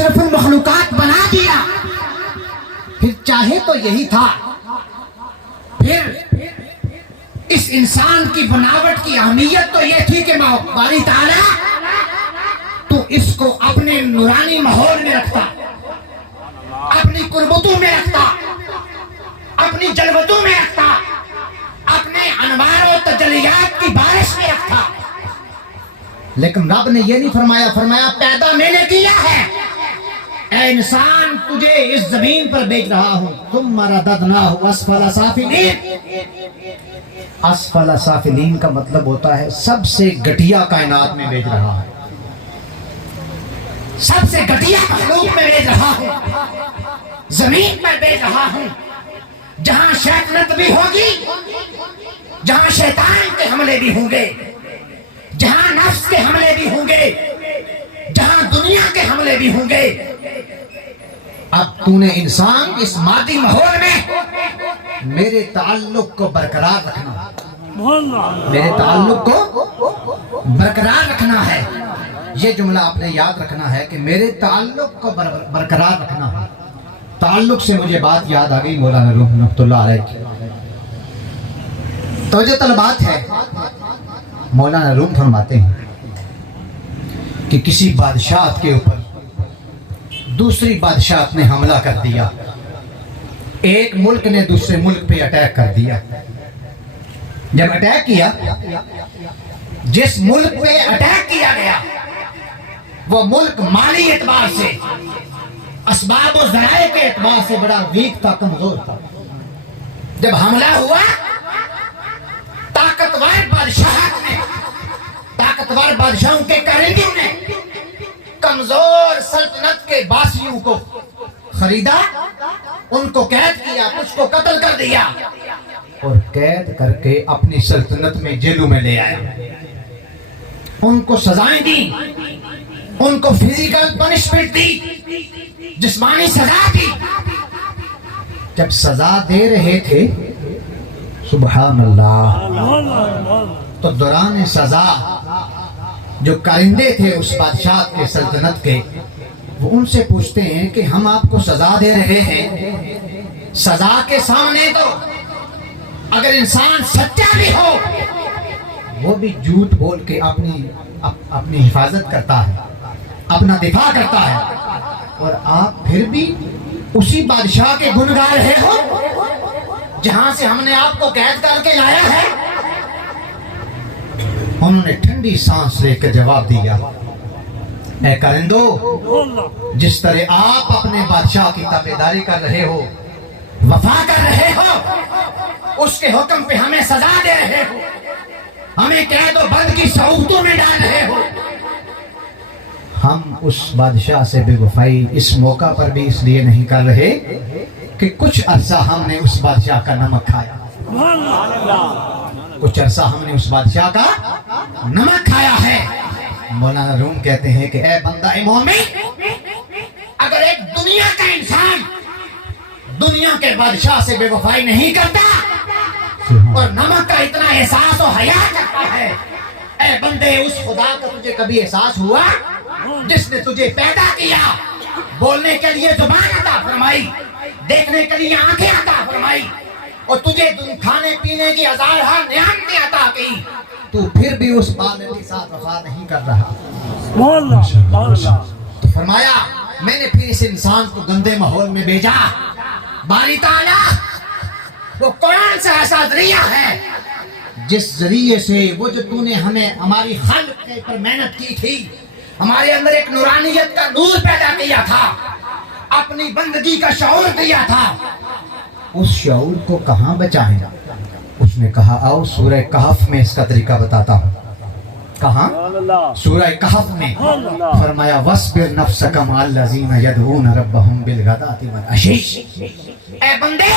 اشرف المخلوقات بنا دیا، پھر چاہے تو یہی تھا، پھر اس انسان کی بناوٹ کی اہمیت تو یہ تھی کہ باری تعالیٰ تو اس کو اپنے نورانی ماحول میں رکھتا، اپنی قربتوں میں رکھتا، اپنی جلوتوں میں رکھتا، اپنے انوار و تجلیات کی بارش میں رکھتا، لیکن رب نے یہ نہیں فرمایا، فرمایا پیدا میں نے کیا ہے، اے انسان تجھے اس زمین پر بھیج رہا ہوں، ثم رددناہ اسفل سافلین۔ اسفل سافلین کا مطلب ہوتا ہے سب سے گھٹیا کائنات میں بھیج رہا ہے، سب سے گھٹیا مخلوق میں بھیج رہا ہوں، زمین پر بھیج رہا ہوں، جہاں شیطنت بھی ہوگی، جہاں شیطان کے حملے بھی ہوں گے، جہاں نفس کے حملے بھی ہوں گے، جہاں دنیا کے حملے بھی ہوں گے۔ اب تو نے انسان اس مادی ماحول میں میرے تعلق کو برقرار رکھنا، میرے تعلق کو برقرار رکھنا ہے۔ یہ جملہ آپ نے یاد رکھنا ہے کہ میرے تعلق کو برقرار رکھنا ہے۔ تعلق سے مجھے بات یاد آ گئی مولانا روم رحمۃ اللہ علیہ کی، توجہ طلبات ہے۔ مولانا روم فرماتے ہیں کہ کسی بادشاہ کے اوپر دوسری بادشاہ نے حملہ کر دیا، ایک ملک نے دوسرے ملک پہ اٹیک کر دیا۔ جب اٹیک کیا، جس ملک پہ اٹیک کیا گیا وہ ملک مالی اعتبار سے، اسباب و ذرائع کے اعتبار سے بڑا ویک تھا، کمزور تھا۔ جب حملہ ہوا، طاقتور بادشاہوں کے قریبیوں نے کمزور سلطنت کے باسیوں کو خریدا، ان کو قید کیا، کچھ کو قتل کر دیا اور قید کر کے اپنی سلطنت میں جیلوں میں لے آیا۔ ان کو سزائیں دی، ان کو فزیکل پنشمنٹ دی، جسمانی سزا دی۔ جب سزا دے رہے تھے، سبحان اللہ، تو دوران سزا جو کارندے تھے اس بادشاہ کے سلطنت کے، وہ ان سے پوچھتے ہیں کہ ہم آپ کو سزا دے رہے ہیں، سزا کے سامنے تو اگر انسان سچا بھی ہو وہ بھی جھوٹ بول کے اپنی حفاظت کرتا ہے، اپنا دفاع کرتا ہے، اور آپ پھر بھی اسی بادشاہ کے گن گا رہے ہو جہاں سے ہم نے آپ کو قید کر کے لایا ہے۔ انہوں نے ٹھنڈی سانس لے کر جواب دیا، اے کرندو، جس طرح آپ اپنے بادشاہ کی تابعداری کر رہے ہو، وفا کر رہے ہو، اس کے حکم پہ ہمیں سزا دے رہے ہو، ہمیں قید و بند کی صعوبتوں میں ڈال رہے ہو، ہم اس بادشاہ سے بے وفائی اس موقع پر بھی اس لیے نہیں کر رہے کہ کچھ عرصہ ہم نے اس بادشاہ کا نمک کھایا، کچھ عرصہ ہم نے اس بادشاہ کا نمک کھایا ہے۔ مولانا روم کہتے ہیں کہ اے بندہ مومن، اگر ایک دنیا کا انسان دنیا کے بادشاہ سے بے وفائی نہیں کرتا اور نمک کا اتنا احساس و حیا کرتا ہے، اے بندے اس خدا کا تجھے کبھی احساس ہوا جس نے تجھے پیدا کیا، بولنے کے لیے زبان عطا فرمائی، دیکھنے کے لیے آنکھیں عطا فرمائی، اور تجھے کھانے پینے کی ہزارہا نعمتیں عطا کی، تو پھر بھی اس مالک کے ساتھ وفا نہیں کر رہا۔ تو فرمایا میں نے پھر اس انسان کو گندے ماحول میں بھیجا۔ باری تعالیٰ وہ کون سا ایسا ذریعہ ہے جس ذریعے سے وہ جو تو نے ہمیں ہماری خلق کے پر محنت کی تھی، ہمارے اندر ایک نورانیت کا نور پیدا کیا تھا، اپنی بندگی کا شعور دیا تھا، اس شعور کو کہاں بچائیں؟ اس نے کہا آؤ سورہ کہف میں اس کا طریقہ بتاتا ہوں۔ کہاں؟ سورہ کہف میں فرمایا وَاصْبِرْ نَفْسَكَ مَعَ الَّذِينَ يَدْعُونَ رَبَّهُمْ بِالْغَدَاةِ وَالْعَشِيِّ۔ اے بندے،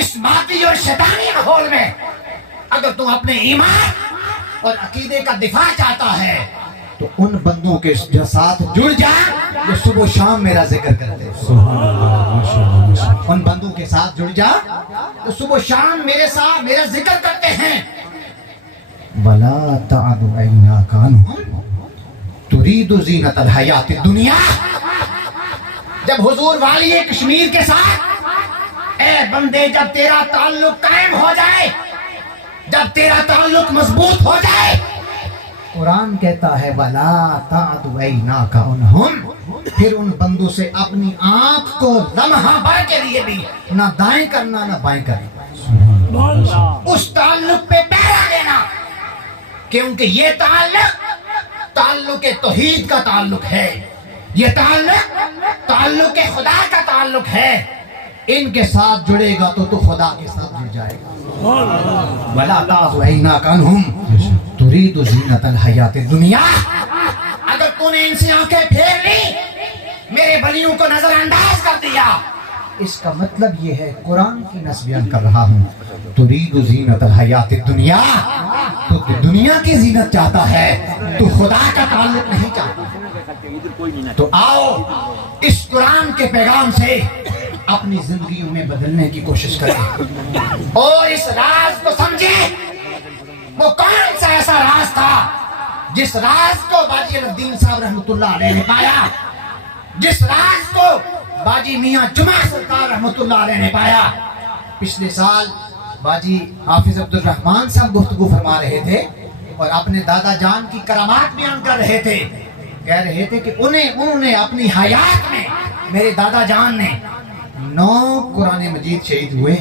اس مادی اور شیطانی ماحول میں اگر تم اپنے ایمان اور عقیدے کا دفاع چاہتا ہے تو ان بندوں کے ساتھ جڑ جا جو صبح و شام میرا ذکر کرتے ہیں۔ ان بندوں کے ساتھ جڑ جا جو صبح و شام میرے ساتھ میرا ذکر کرتے ہیں۔ وَلَا تَعْدُ عَيْنَاكَ عَنْهُمْ تُرِيدُ زِينَةَ الْحَيَاةِ الدُّنْيَا۔ جب حضور والی کشمیر کے ساتھ، اے بندے جب تیرا تعلق قائم ہو جائے، جب تیرا تعلق مضبوط ہو جائے، قرآن کہتا ہے وَلَا تَعْدُ عَيْنَاكَ عَنْهُمْ، پھر ان بندوں سے اپنی آنکھ کو لمحہ بھر کے لیے بھی نہ دائیں کرنا نہ بائیں کرنا، اس تعلق پہ پہرا دینا، کیونکہ یہ تعلق توحید کا تعلق ہے، یہ تعلق خدا کا تعلق ہے، ان کے ساتھ جڑے گا تو خدا کے ساتھ جڑ جائے گا۔ وَلَا تَعْدُ عَيْنَاكَ عَنْهُمْ تُرِيدُ زِينَةَ الْحَيَاةِ الدُّنْيَا، اگر تو نے ان سے آنکھیں پھیر لی، میرے ولیوں کو نظر انداز کر دیا، اس کا مطلب یہ ہے قرآن کی نص بیان کر رہا ہوں، تُرِيدُ زِينَةَ الْحَيَاةِ الدُّنْيَا، تو دنیا کی زینت چاہتا ہے، تو خدا کا تعلق نہیں چاہتا۔ تو آؤ اس قرآن کے پیغام سے اپنی زندگیوں میں بدلنے کی کوشش کریں اور اس راز کو سمجھیں۔ وہ کون سا ایسا راز تھا جس راز کو باجی الدین صاحب رحمۃ اللہ علیہ نے پایا، جس راز کو باجی میاں جمعہ سرکار رحمۃ اللہ علیہ نے پایا؟ پچھلے سال باجی حافظ عبد الرحمن صاحب گفتگو فرما رہے تھے اور اپنے دادا جان کی کرامات بیان کر رہے تھے، کہہ رہے تھے کہ انہوں نے اپنی حیات میں، میرے دادا جان نے 9 قرآن مجید شہید ہوئے،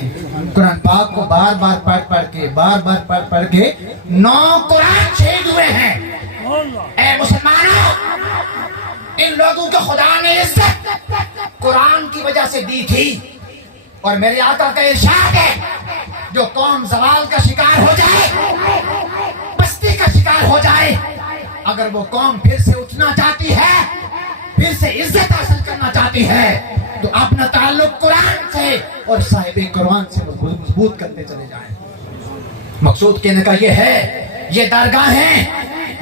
قرآن پاک کو بار بار پڑھ کے 9 قرآن شہید ہوئے ہیں۔ اے مسلمانوں، ان لوگوں کو خدا نے عزت قرآن کی وجہ سے دی تھی، اور میرے آقا کا ارشاد ہے جو قوم زوال کا شکار ہو جائے، پستی کا شکار ہو جائے، اگر وہ قوم پھر سے اٹھنا چاہتی ہے، پھر سے عزت حاصل کرنا چاہتی ہے، تو اپنا تعلق قرآن سے اور صاحب قرآن سے مضبوط کرتے چلے جائیں۔ مقصود کہنے کا یہ ہے، یہ درگاہیں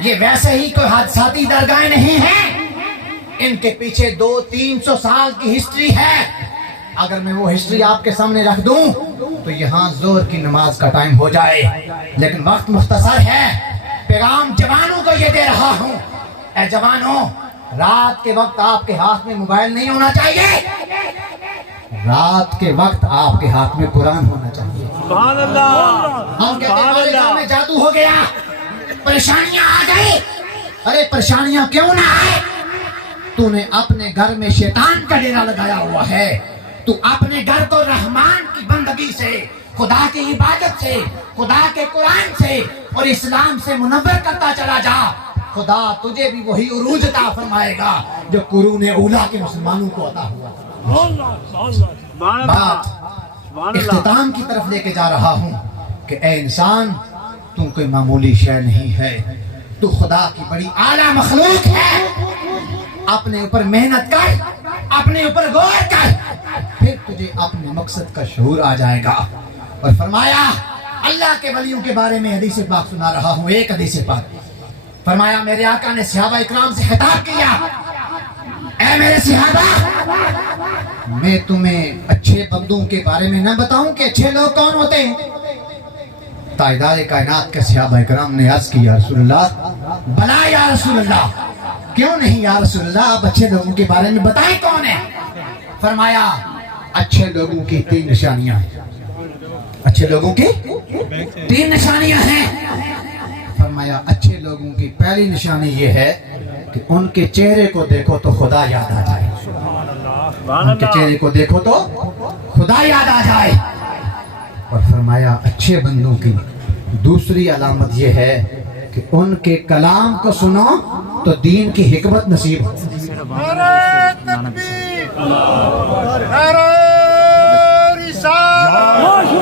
یہ ویسے ہی کوئی حادثاتی درگاہیں نہیں ہیں، ان کے پیچھے 200-300 سال کی ہسٹری ہے۔ اگر میں وہ ہسٹری آپ کے سامنے رکھ دوں تو یہاں ظہر کی نماز کا ٹائم ہو جائے، لیکن وقت مختصر ہے۔ پیغام جوانوں کو یہ دے رہا ہوں، اے جوانوں، رات کے وقت آپ کے ہاتھ میں موبائل نہیں ہونا چاہیے، رات کے وقت آپ کے ہاتھ میں قرآن ہونا چاہیے۔ سبحان اللہ، ہم کہتے ہیں ہمارے گھر میں جادو ہو گیا، پریشانیاں آ گئی۔ ارے پریشانیاں کیوں نہ آئے؟ تو نے اپنے گھر میں شیطان کا ڈیرا لگایا ہوا ہے، تو اپنے گھر کو رحمان کی بندگی سے، خدا کی عبادت سے، خدا کے قرآن سے اور اسلام سے منور کرتا چلا جا، خدا تجھے بھی وہی عروج عطا فرمائے گا جو قرون اولیٰ کے مسلمانوں کو عطا ہوا تھا۔ بات اختتام کی طرف لے کے جا رہا ہوں کہ اے انسان، تم کوئی معمولی شے نہیں ہے، تو خدا کی بڑی اعلیٰ مخلوق ہے۔ اپنے اوپر محنت کر، اپنے اوپر غور کر، پھر تجھے اپنے مقصد کا شعور آ جائے گا۔ اور فرمایا، اللہ کے ولیوں کے بارے میں حدیث پاک سنا رہا ہوں، ایک حدیث پاک فرمایا، میرے آقا نے صحابہ اکرام سے خطاب کیا، اے میرے صحابہ، میں تمہیں اچھے بندوں کے بارے میں نہ بتاؤں کہ اچھے لوگ کون ہوتے ہیں؟ تاجدار کائنات کے صحابہ اکرام نے عرض کی، یا رسول اللہ، بلا یا رسول اللہ، کیوں نہیں یا رسول اللہ، آپ اچھے لوگوں کے بارے میں بتائیں کون ہیں؟ فرمایا، اچھے لوگوں کی 3 نشانیاں ہیں۔ اچھے لوگوں کی 3 نشانیاں ہیں۔ فرمایا، اچھے لوگوں کی پہلی نشانی یہ ہے کہ ان کے چہرے کو دیکھو تو خدا یاد آ جائے، ان کے چہرے کو دیکھو تو خدا یاد آ جائے۔ اور فرمایا، اچھے بندوں کی دوسری علامت یہ ہے کہ ان کے کلام کو سنو تو دین کی حکمت نصیب ہو۔ نعرہ تکبیر، نعرہ رسالت،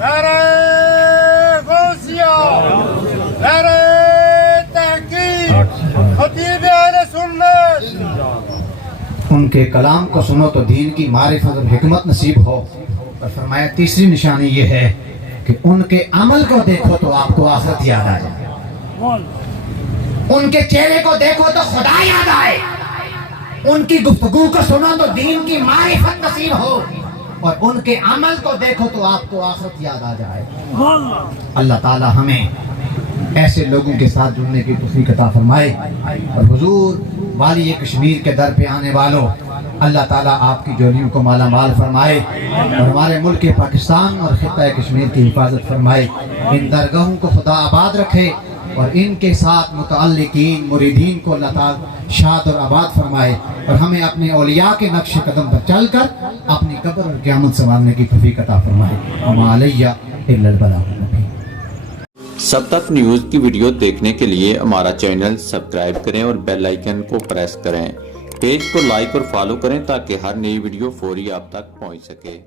نعرہ غوثیہ، نعرہ تحقیق، خطیب اہل سنت۔ ان کے کلام کو سنو تو دین کی معرفت اور حکمت نصیب ہو۔ اور فرمایا، تیسری نشانی یہ ہے کہ ان کے عمل کو دیکھو تو آپ کو آخرت یاد آ جائے، ان کے چہرے کو دیکھو تو خدا یاد آئے، ان کی گفتگو کو سنو تو دین کی معرفت نصیب ہو، اور ان کے عمل کو دیکھو تو آپ کو آخرت یاد آ جائے۔ اللہ تعالی ہمیں ایسے لوگوں کے ساتھ جڑنے کی توفیق عطا فرمائے۔ اور حضور والی کشمیر کے در پہ آنے والوں، اللہ تعالیٰ آپ کی جولیوں کو مالا مال فرمائے اور ہمارے ملک پاکستان اور خطہ کشمیر کی حفاظت فرمائے. ان درگاہوں کو خدا آباد رکھے اور ان کے ساتھ متعلقین مریدین کو اللہ تعالیٰ شاد اور آباد فرمائے اور ہمیں اپنے اولیاء کے نقش قدم پر چل کر اپنی قبر اور قیامت سنوارنے کی توفیق عطا فرمائے. وما علیہ الا البلاغ المبین. سب تک نیوز کی ویڈیو دیکھنے کے لیے ہمارا چینل سبسکرائب کریں اور بیل آئیکن کو پریس کریں. پیج کو لائک اور فالو کریں تاکہ ہر نئی ویڈیو فوری آپ تک پہنچ سکے.